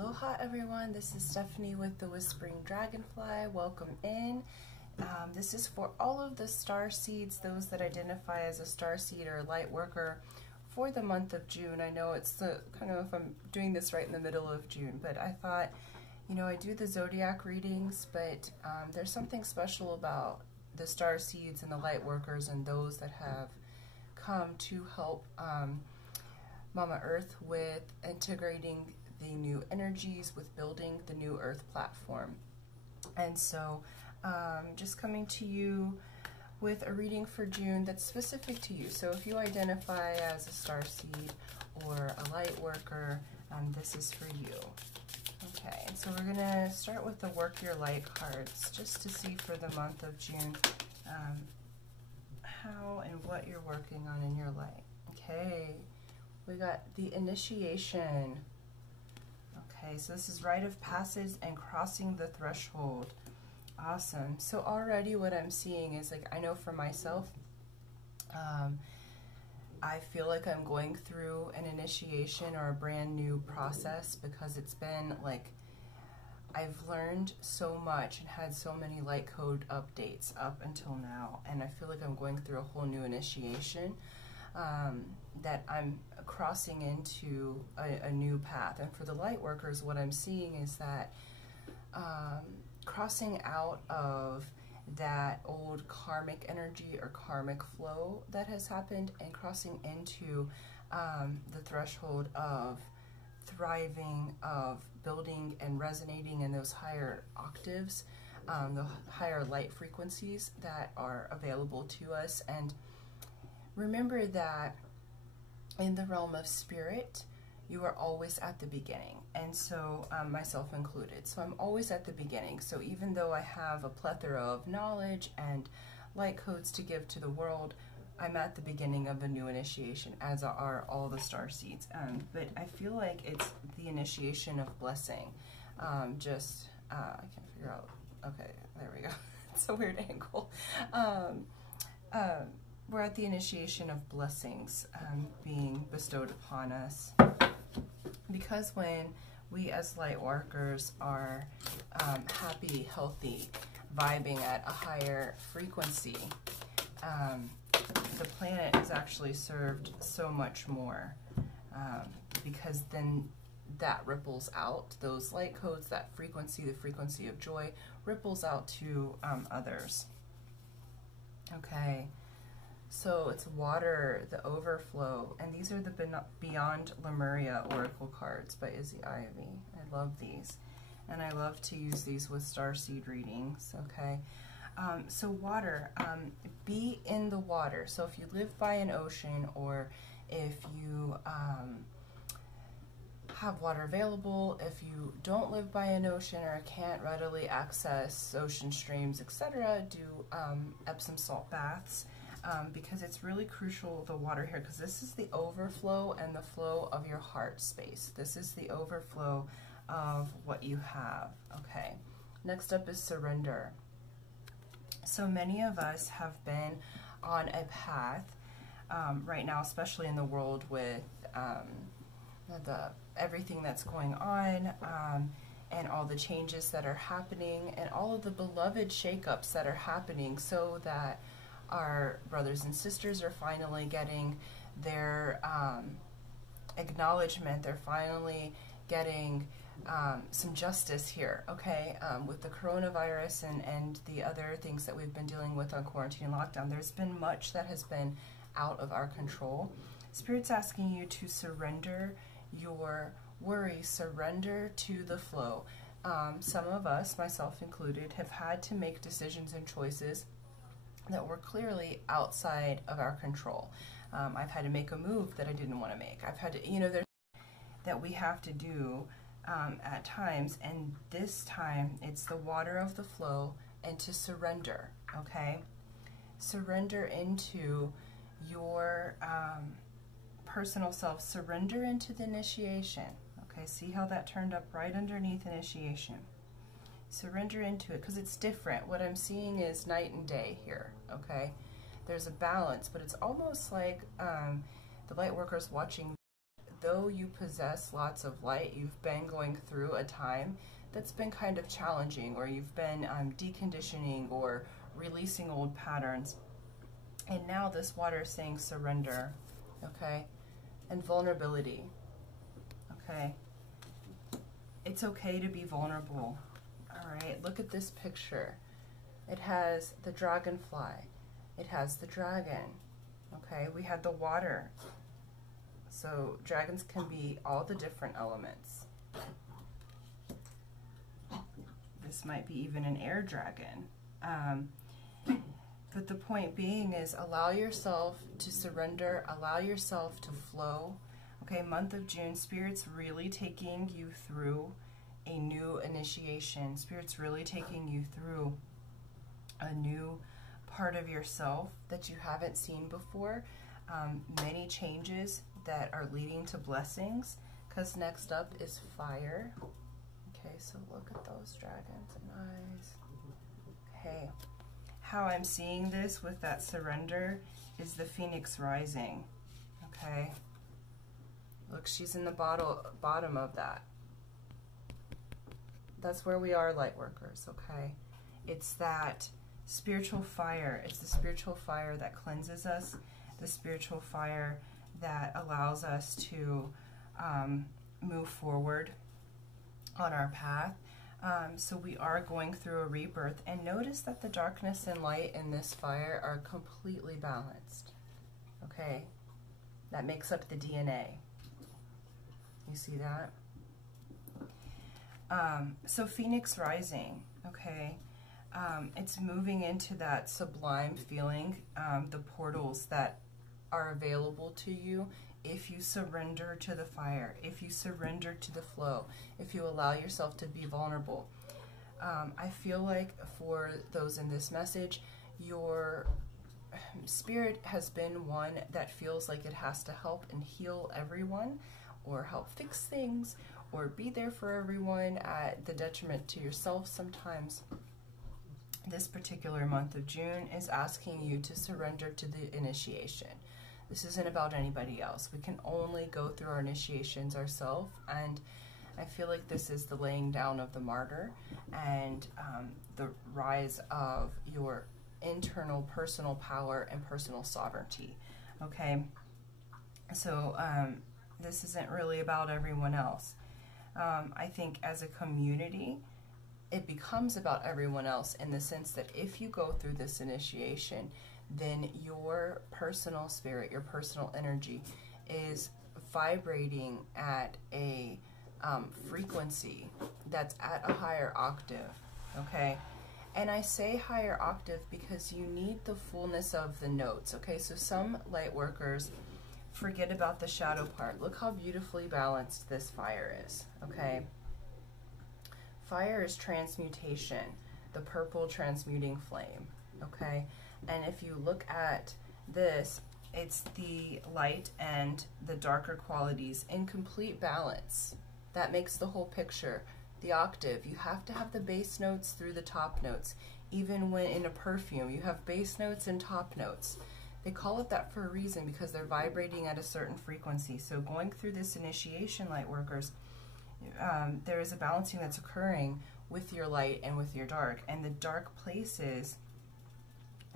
Aloha everyone, this is Stephanie with the Whispering Dragonfly. Welcome in. This is for all of the star seeds, those that identify as a star seed or a light worker for the month of June. I know it's the kind of, I'm doing this right in the middle of June, but I thought, you know, I do the zodiac readings, but there's something special about the star seeds and the light workers and those that have come to help Mama Earth with integrating the new energies, with building the new Earth platform. And so just coming to you with a reading for June that's specific to you. So if you identify as a star seed or a light worker, this is for you. Okay, and so we're gonna start with the Work Your Light cards just to see for the month of June how and what you're working on in your light. Okay, we got the Initiation. Okay, so this is rite of passage and crossing the threshold. Awesome. So already what I'm seeing is, like, I know for myself, I feel like I'm going through an initiation or a brand new process, because it's been like I've learned so much and had so many light code updates up until now, and I feel like I'm going through a whole new initiation, that I'm crossing into a new path. And for the light workers, what I'm seeing is that crossing out of that old karmic energy or karmic flow that has happened and crossing into the threshold of thriving, of building and resonating in those higher octaves, the higher light frequencies that are available to us. And remember that in the realm of spirit, you are always at the beginning, and so myself included. So I'm always at the beginning. So even though I have a plethora of knowledge and light codes to give to the world, I'm at the beginning of a new initiation, as are all the star seeds. But I feel like it's the initiation of blessing. I can't figure out. Okay, there we go. It's a weird angle. We're at the initiation of blessings being bestowed upon us. Because when we as light workers are happy, healthy, vibing at a higher frequency, the planet is actually served so much more, because then that ripples out, those light codes, that frequency, the frequency of joy, ripples out to others. Okay. So it's water, the overflow, and these are the Beyond Lemuria Oracle cards by Izzy. I love these, and I love to use these with starseed readings, okay? So water, be in the water. So if you live by an ocean, or if you have water available, if you don't live by an ocean or can't readily access ocean streams, etc., do Epsom salt baths. Because it's really crucial, the water here, because this is the overflow and the flow of your heart space. This is the overflow of what you have. Okay, next up is surrender. So many of us have been on a path right now, especially in the world with everything that's going on, and all the changes that are happening, and all of the beloved shakeups that are happening, so that our brothers and sisters are finally getting their acknowledgement. They're finally getting some justice here, okay? With the coronavirus and the other things that we've been dealing with on quarantine and lockdown, there's been much that has been out of our control. Spirit's asking you to surrender your worry, surrender to the flow. Some of us, myself included, have had to make decisions and choices that were clearly outside of our control. I've had to make a move that I didn't want to make. I've had to, you know, there's that we have to do at times, and this time it's the water of the flow and to surrender, okay? Surrender into your personal self, surrender into the initiation, okay? See how that turned up right underneath initiation. Surrender into it, because it's different. What I'm seeing is night and day here, okay? There's a balance, but it's almost like the light workers watching though you possess lots of light, you've been going through a time that's been kind of challenging, or you've been deconditioning or releasing old patterns. And now this water is saying surrender, okay? And vulnerability, okay? It's okay to be vulnerable, all right? Look at this picture. It has the dragonfly. It has the dragon, okay? We had the water. So dragons can be all the different elements. This might be even an air dragon. But the point being is allow yourself to surrender, allow yourself to flow. Okay, month of June, Spirit's really taking you through a new initiation. Spirit's really taking you through a new part of yourself that you haven't seen before. Many changes that are leading to blessings, because next up is fire. Okay, so look at those dragons and eyes. Okay, how I'm seeing this with that surrender is the phoenix rising. Okay, look, she's in the bottom of that. That's where we are, light workers, okay? It's that spiritual fire. It's the spiritual fire that cleanses us, the spiritual fire that allows us to move forward on our path. So we are going through a rebirth, and notice that the darkness and light in this fire are completely balanced. Okay, that makes up the DNA. You see that? So Phoenix rising, okay, it's moving into that sublime feeling, the portals that are available to you if you surrender to the fire, if you surrender to the flow, if you allow yourself to be vulnerable. I feel like for those in this message, your spirit has been one that feels like it has to help and heal everyone, or help fix things, or be there for everyone at the detriment to yourself sometimes. This particular month of June is asking you to surrender to the initiation. This isn't about anybody else. We can only go through our initiations ourselves, and I feel like this is the laying down of the martyr and the rise of your internal personal power and personal sovereignty. Okay, so this isn't really about everyone else. I think as a community, it becomes about everyone else in the sense that if you go through this initiation, then your personal spirit, your personal energy is vibrating at a frequency that's at a higher octave, okay? And I say higher octave because you need the fullness of the notes, okay? So some light workers forget about the shadow part. Look how beautifully balanced this fire is, okay? Fire is transmutation, the purple transmuting flame, okay? And if you look at this, it's the light and the darker qualities in complete balance. That makes the whole picture. The octave, you have to have the base notes through the top notes. Even when in a perfume, you have base notes and top notes. They call it that for a reason, because they're vibrating at a certain frequency. So going through this initiation, light workers, there is a balancing that's occurring with your light and with your dark. And the dark places,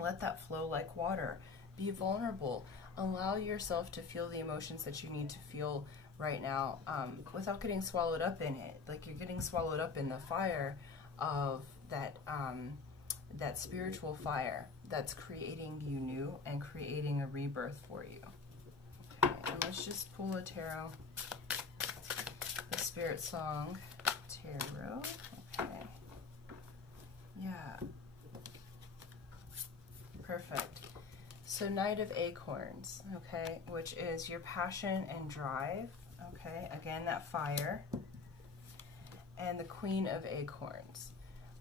let that flow like water. Be vulnerable. Allow yourself to feel the emotions that you need to feel right now, without getting swallowed up in it. Like you're getting swallowed up in the fire of that, that spiritual fire that's creating you new and creating a rebirth for you. Okay, and let's just pull a tarot. The Spiritsong tarot. Okay. Yeah. Perfect. So Knight of Acorns, okay, which is your passion and drive, okay, again, that fire. And the Queen of Acorns,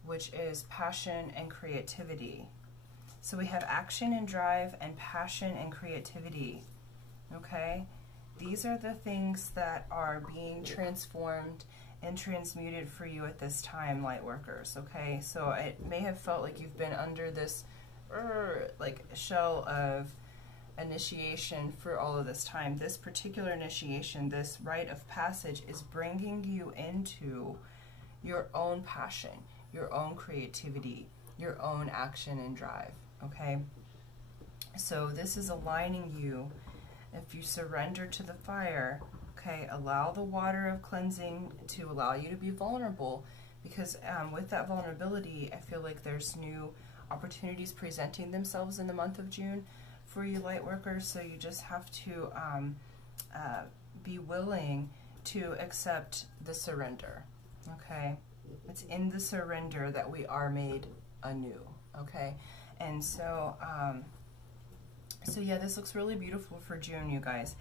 which is passion and creativity. So we have action and drive and passion and creativity, okay? These are the things that are being transformed and transmuted for you at this time, light workers, okay? So it may have felt like you've been under this like shell of initiation for all of this time. This particular initiation, this rite of passage, is bringing you into your own passion, your own creativity, your own action and drive, okay? So this is aligning you. If you surrender to the fire, okay, allow the water of cleansing to allow you to be vulnerable, because with that vulnerability, I feel like there's new opportunities presenting themselves in the month of June for you light workers. So you just have to be willing to accept the surrender, okay? It's in the surrender that we are made anew, okay? And so, so yeah, this looks really beautiful for June, you guys.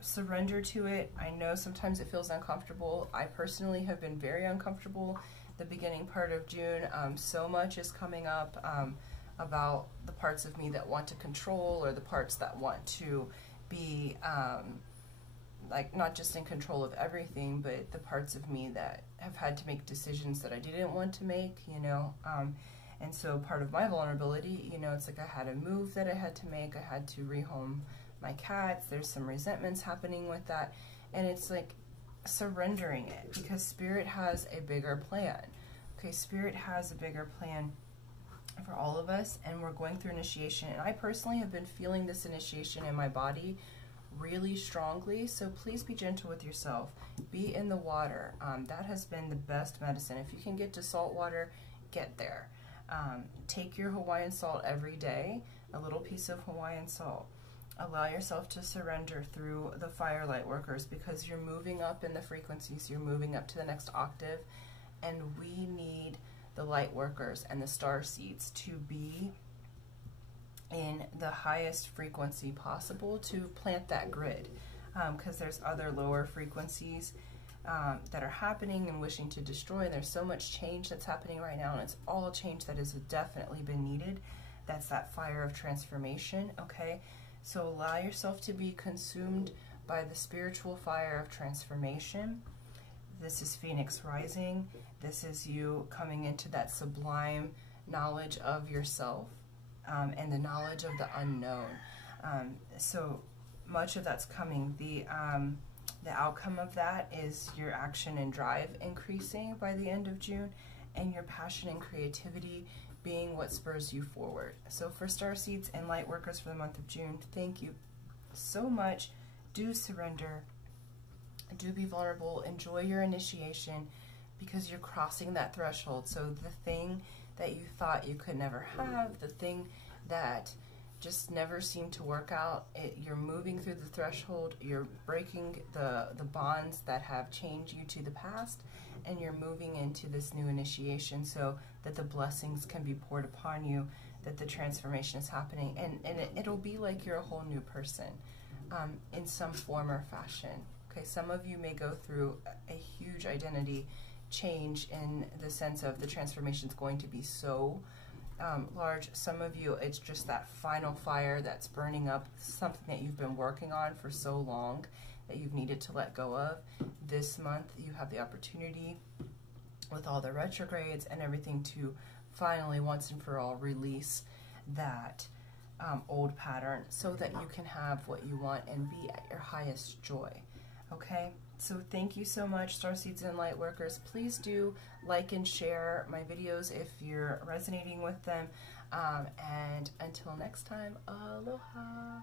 Surrender to it. I know sometimes it feels uncomfortable. I personally have been very uncomfortable the beginning part of June. So much is coming up about the parts of me that want to control, or the parts that want to be like not just in control of everything, but the parts of me that have had to make decisions that I didn't want to make, you know. And so part of my vulnerability, you know, it's like I had a move that I had to make. I had to rehome my cats. There's some resentments happening with that. And it's like surrendering it, because Spirit has a bigger plan. Okay, Spirit has a bigger plan for all of us, and we're going through initiation. And I personally have been feeling this initiation in my body really strongly, so please be gentle with yourself. Be in the water. That has been the best medicine. If you can get to salt water, get there. Take your Hawaiian salt every day, a little piece of Hawaiian salt. Allow yourself to surrender through the fire light workers, because you're moving up in the frequencies, you're moving up to the next octave, and we need the light workers and the star seeds to be in the highest frequency possible to plant that grid, because there's other lower frequencies that are happening and wishing to destroy. There's so much change that's happening right now, and it's all change that has definitely been needed. That's that fire of transformation, okay? So allow yourself to be consumed by the spiritual fire of transformation. This is Phoenix rising. This is you coming into that sublime knowledge of yourself, and the knowledge of the unknown. So much of that's coming. The outcome of that is your action and drive increasing by the end of June, and your passion and creativity being what spurs you forward. So for starseeds and light workers for the month of June, thank you so much. Do surrender. Do be vulnerable. Enjoy your initiation, because you're crossing that threshold. So the thing that you thought you could never have, the thing that just never seemed to work out, you're moving through the threshold, you're breaking the bonds that have chained you to the past, and you're moving into this new initiation so that the blessings can be poured upon you, that the transformation is happening, and it'll be like you're a whole new person in some form or fashion. Okay, some of you may go through a huge identity change in the sense of the transformation is going to be so large. Some of you, it's just that final fire that's burning up something that you've been working on for so long that you've needed to let go of. This month you have the opportunity, with all the retrogrades and everything, to finally once and for all release that old pattern, so that you can have what you want and be at your highest joy. Okay, so thank you so much, starseeds and light workers. Please do like and share my videos if you're resonating with them, and until next time, aloha.